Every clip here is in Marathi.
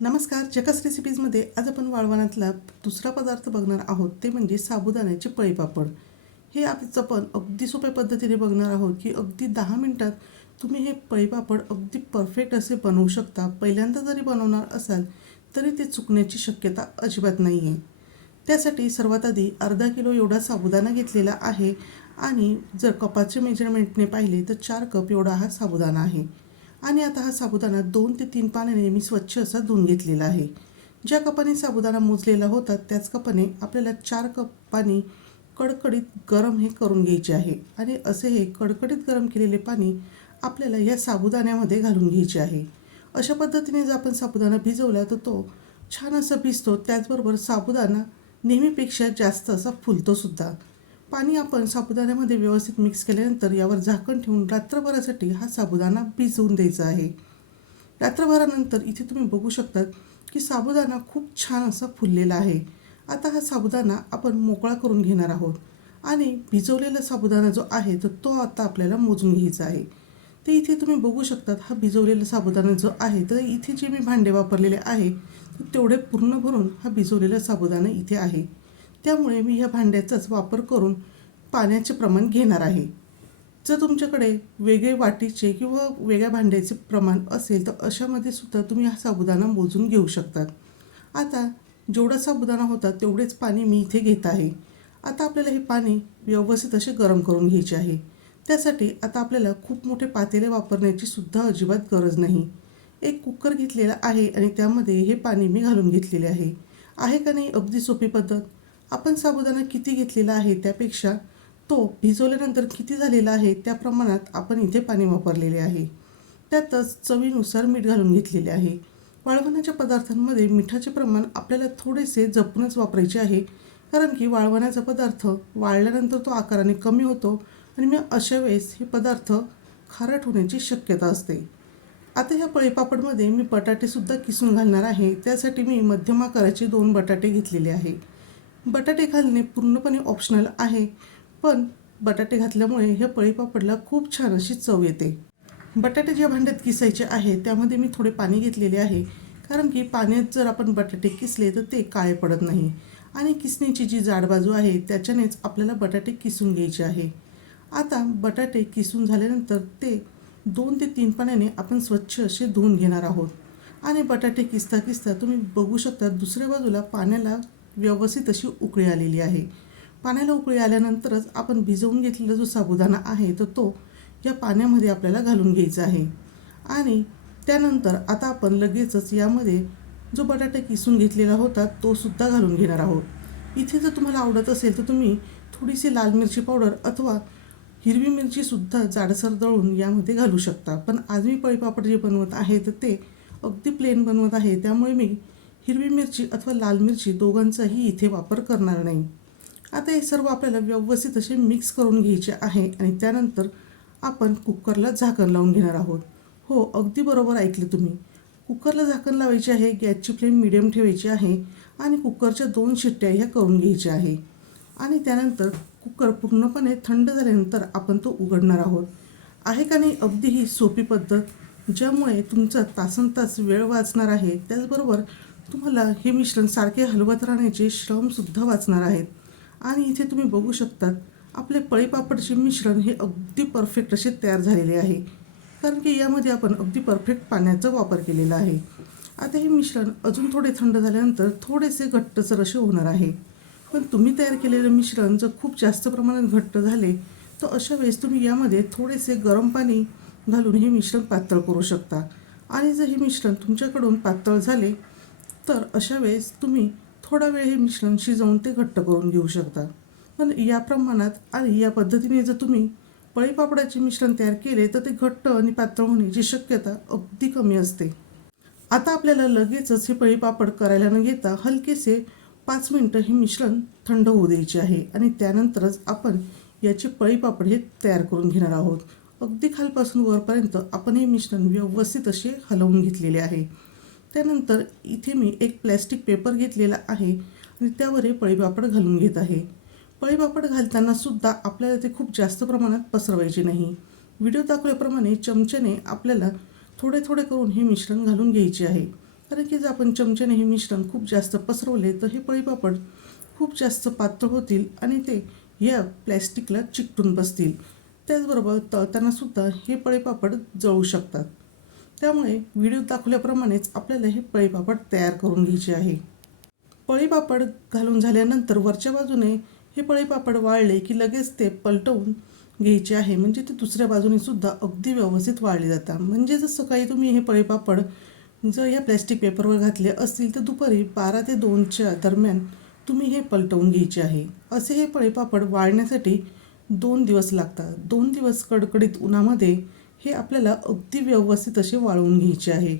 नमस्कार जकस रेसिपीजमध्ये आज आपण वाळवणातला दुसरा पदार्थ बघणार आहोत ते म्हणजे साबुदाण्याचे पळीपापड हे आज आपण अगदी सोप्या पद्धतीने बघणार आहोत की अगदी दहा मिनटात तुम्ही हे पळीपापड अगदी परफेक्ट असे बनवू शकता. पहिल्यांदा जरी बनवणार असाल तरी ते चुकण्याची शक्यता अजिबात नाही आहे त्यासाठी सर्वात आधी अर्धा किलो एवढा साबुदाणा घेतलेला आहे आणि जर कपाचे मेजरमेंटने पाहिले तर चार कप एवढा हा साबुदाणा आहे. आणि आता हा साबुदाणा दोन ते तीन पाण्याने मी स्वच्छ असा धुवून घेतलेला आहे. ज्या कपाने साबुदाणा मोजलेला होता त्याच कपाने आपल्याला चार कप पाणी कडकडीत गरम हे करून घ्यायचे आहे आणि असे हे कडकडीत गरम केलेले पाणी आपल्याला या साबुदाण्यामध्ये घालून घ्यायचे आहे. अशा पद्धतीने जर आपण साबुदाणा भिजवला तर तो छान असा भिजतो. त्याचबरोबर साबुदाणा नेहमीपेक्षा जास्त असा फुलतोसुद्धा पाणी आपण साबुदाण्यामध्ये व्यवस्थित मिक्स केल्यानंतर यावर झाकण ठेवून रात्रभरासाठी हा साबुदाणा भिजवून द्यायचा आहे. रात्रभरानंतर इथे तुम्ही बघू शकतात की साबुदाणा खूप छान असा फुललेला आहे. आता हा साबुदाणा आपण मोकळा करून घेणार आहोत आणि भिजवलेला साबुदाणा जो आहे तर तो आता आपल्याला मोजून घ्यायचा आहे. ते इथे तुम्ही बघू शकतात हा भिजवलेला साबुदाणा जो आहे तर इथे जे मी भांडे वापरलेले आहे तर तेवढे पूर्ण भरून हा भिजवलेला साबुदाणा इथे आहे. त्यामुळे मी ह्या भांड्याचाच वापर करून पाण्याचे प्रमाण घेणार आहे. जर तुमच्याकडे वेगळे वाटीचे किंवा वेगळ्या भांड्याचे प्रमाण असेल तर अशामध्ये सुद्धा तुम्ही हा साबुदाणा मोजून घेऊ शकतात आता जेवढा साबुदाणा होता तेवढेच पाणी मी इथे घेत आहे. आता आपल्याला हे पाणी व्यवस्थित असे गरम करून घ्यायचे आहे. त्यासाठी आता आपल्याला खूप मोठे पातेले वापरण्याची सुद्धा अजिबात गरज नाही. एक कुकर घेतलेला आहे आणि त्यामध्ये हे पाणी मी घालून घेतलेले आहे. आहे का नाही अगदी सोपी पद्धत? आपण साबुदाणा किती घेतलेला आहे त्यापेक्षा तो भिजवल्यानंतर किती झालेला आहे त्या प्रमाणात आपण इथे पाणी वापरलेले आहे. त्यातच चवीनुसार मीठ घालून घेतलेले आहे. वाळवणाच्या पदार्थांमध्ये मिठाचे प्रमाण आपल्याला थोडेसे जपूनच वापरायचे आहे कारण की वाळवण्याचा पदार्थ वाळल्यानंतर तो आकाराने कमी होतो आणि मग अशा वेळेस हे पदार्थ खारट होण्याची शक्यता असते. आता ह्या पळीपापडमध्ये मी बटाटेसुद्धा किसून घालणार आहे. त्यासाठी मी मध्यम आकाराचे दोन बटाटे घेतलेले आहे. बटाटे घालणे पूर्णपणे ऑप्शनल आहे. पण बटाटे घातल्यामुळे ह्या पळीपापडला खूप छान अशी चव येते. बटाटे ज्या भांड्यात किसायचे आहे त्यामध्ये मी थोडे पाणी घेतलेले आहे. कारण की पाण्यात जर आपण बटाटे किसले तर ते काळे पडत नाही. आणि किसण्याची जी जाड बाजू आहे त्याच्यानेच आपल्याला बटाटे किसून घ्यायचे आहे. आता बटाटे किसून झाल्यानंतर ते दोन ते तीन पाण्याने आपण स्वच्छ असे धुवून घेणार आहोत. आणि बटाटे किसता किसता तुम्ही बघू शकता दुसऱ्या बाजूला पाण्याला व्यवस्थित अशी उकळी आलेली आहे. पाण्याला उकळी आल्यानंतरच आपण भिजवून घेतलेला जो साबुदाणा आहे तर तो या पाण्यामध्ये आपल्याला घालून घ्यायचा आहे. आणि त्यानंतर आता आपण लगेचच यामध्ये जो बटाटा किसून घेतलेला होता तो सुद्धा घालून घेणार आहोत. इथे जर तुम्हाला आवडत असेल तर तुम्ही थोडीशी लाल मिरची पावडर अथवा हिरवी मिरचीसुद्धा जाडसर दळून यामध्ये घालू शकता. पण आज मी पळीपापड जे बनवत आहे तर ते अगदी प्लेन बनवत आहे. त्यामुळे मी हिरवी मिरची अथवा लाल मिरची दोघांचाही इथे वापर करणार नाही. आता हे सर्व आपल्याला व्यवस्थित असे मिक्स करून घ्यायचे आहे आणि त्यानंतर आपण कुकरला झाकण लावून घेणार आहोत. हो अगदी बरोबर ऐकले तुम्ही. कुकरला झाकण लावायचे आहे गॅसची फ्लेम मिडियम ठेवायची आहे आणि कुकरच्या दोन शिट्ट्या ह्या करून घ्यायच्या आहे. आणि त्यानंतर कुकर पूर्णपणे थंड झाल्यानंतर आपण तो उघडणार आहोत. आहे का नाही अगदी ही सोपी पद्धत? ज्यामुळे तुमचा तासन तास वेळ वाचणार आहे. त्याचबरोबर तुम्हाला हे मिश्रण सारखे हलवत राहण्याचे श्रमसुद्धा वाचणार आहेत. आणि इथे तुम्ही बघू शकतात आपले पळीपापडचे मिश्रण हे अगदी परफेक्ट असे तयार झालेले आहे. कारण की यामध्ये आपण अगदी परफेक्ट पाण्याचा वापर केलेला आहे. आता हे मिश्रण अजून थोडे थंड झाल्यानंतर थोडेसे घट्टसर असे होणार आहे. पण तुम्ही तयार केलेलं मिश्रण जर खूप जास्त प्रमाणात घट्ट झाले तर अशा वेळेस तुम्ही यामध्ये थोडेसे गरम पाणी घालून हे मिश्रण पातळ करू शकता. आणि जर हे मिश्रण तुमच्याकडून पातळ झाले तर अशा वेळेस तुम्ही थोडा वेळ हे मिश्रण शिजवून ते घट्ट करून घेऊ शकता. पण या प्रमाणात आणि या पद्धतीने जर तुम्ही पळीपापडाचे मिश्रण तयार केले तर ते घट्ट आणि पातळ होण्याची शक्यता अगदी कमी असते. आता आपल्याला लगेचच हे पळीपापड करायला न घेता हलकेसे पाच मिनटं हे मिश्रण थंड होऊ द्यायचे आहे आणि त्यानंतरच आपण याचे पळीपापड हे तयार करून घेणार आहोत. अगदी खालपासून वरपर्यंत आपण हे मिश्रण व्यवस्थित असे हलवून घेतलेले आहे. त्यानंतर इथे मी एक प्लॅस्टिक पेपर घेतलेला आहे आणि त्यावर हे पळीपापड घालून घेत आहे. पळीपापड घालताना सुद्धा आपल्याला ते खूप जास्त प्रमाणात पसरवायचे नाही. व्हिडिओ दाखवल्याप्रमाणे चमच्याने आपल्याला थोडे थोडे करून हे मिश्रण घालून घ्यायचे आहे. कारण की जर आपण चमच्याने हे मिश्रण खूप जास्त पसरवले तर हे पळीपापड खूप जास्त पातळ होतील आणि ते या प्लॅस्टिकला चिकटून बसतील. त्याचबरोबर तळतानासुद्धा हे पळीपापड जळू शकतात. त्यामुळे व्हिडिओ दाखवल्याप्रमाणेच आपल्याला हे पळीपापड तयार करून घ्यायचे आहे. पळीपापड घालून झाल्यानंतर वरच्या बाजूने हे पळीपापड वाळले की लगेच ते पलटवून घ्यायचे आहे. म्हणजे ते दुसऱ्या बाजूने सुद्धा अगदी व्यवस्थित वाळले जातात. म्हणजे जर सकाळी तुम्ही हे पळीपापड जर या प्लॅस्टिक पेपरवर घातले असतील तर दुपारी बारा ते दोनच्या दरम्यान तुम्ही हे पलटवून घ्यायचे आहे. असे हे पळीपापड वाळण्यासाठी दोन दिवस लागतात. दोन दिवस कडकडीत उन्हामध्ये हे आपल्याला अगदी व्यवस्थित असे वाळवून घ्यायचे आहे.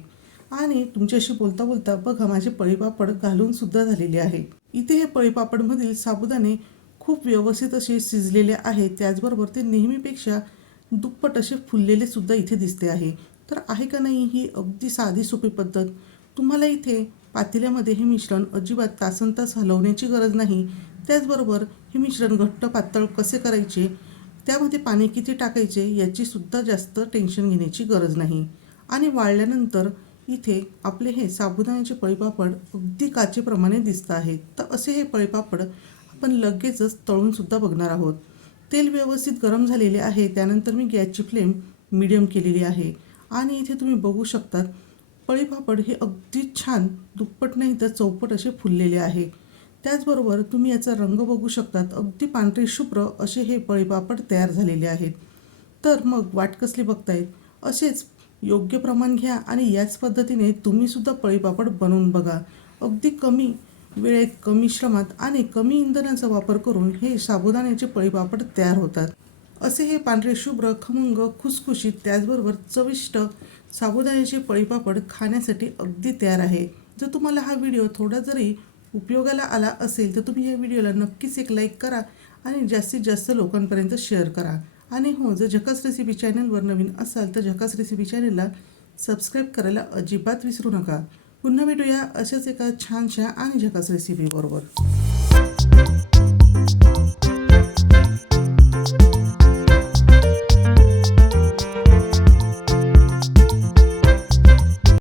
आणि तुमच्याशी बोलता बोलता बघा माझे पळीपापड घालून सुद्धा झालेले आहे. इथे हे पळीपापडमधील साबुदाणे खूप व्यवस्थित असे शिजलेले आहे त्याचबरोबर ते नेहमीपेक्षा दुप्पट असे फुललेले सुद्धा इथे दिसते आहे. तर आहे का नाही ही अगदी साधी सोपी पद्धत? तुम्हाला इथे पातेल्यामध्ये हे मिश्रण अजिबात तासन तास हलवण्याची गरज नाही. त्याचबरोबर हे मिश्रण घट्ट पातळ कसे करायचे? त्यामध्ये पाणी किती टाकायचे याचीसुद्धा जास्त टेन्शन घेण्याची गरज नाही. आणि वाळल्यानंतर इथे आपले हे साबुदाण्याचे पळीपापड अगदी काचेप्रमाणे दिसत आहेत. तर असे हे पळीपापड आपण लगेचच तळूनसुद्धा बघणार आहोत. तेल व्यवस्थित गरम झालेले आहे. त्यानंतर मी गॅसची फ्लेम मिडियम केलेली आहे. आणि इथे तुम्ही बघू शकतात पळीपापड हे अगदी छान दुप्पट नाही तर चौपट असे फुललेले आहे. त्याचबरोबर तुम्ही याचा रंग बघू शकतात. अगदी पांढरे शुभ्र असे हे पळीपापड तयार झालेले आहेत. तर मग वाट कसली बघतायत? असेच योग्य प्रमाण घ्या आणि याच पद्धतीने तुम्हीसुद्धा पळीपापड बनवून बघा. अगदी कमी वेळेत कमी श्रमात आणि कमी इंधनाचा वापर करून हे साबुदाण्याचे पळीपापड तयार होतात. असे हे पांढरे शुभ्र खमंग खुसखुशीत त्याचबरोबर चविष्ट साबुदाण्याचे पळीपापड खाण्यासाठी अगदी तयार आहे. जर तुम्हाला हा व्हिडिओ थोडा जरी उपयोगाला आला असेल तर तुम्ही या व्हिडिओला नक्कीच एक लाईक करा आणि जास्तीत जास्त लोकांपर्यंत शेअर करा. आणि हो जर झकास रेसिपी चॅनलवर नवीन असाल तर झकास रेसिपी चॅनलला सबस्क्राईब करायला अजिबात विसरू नका. पुन्हा भेटूया अशाच एका छानशा आणि झकास रेसिपीबरोबर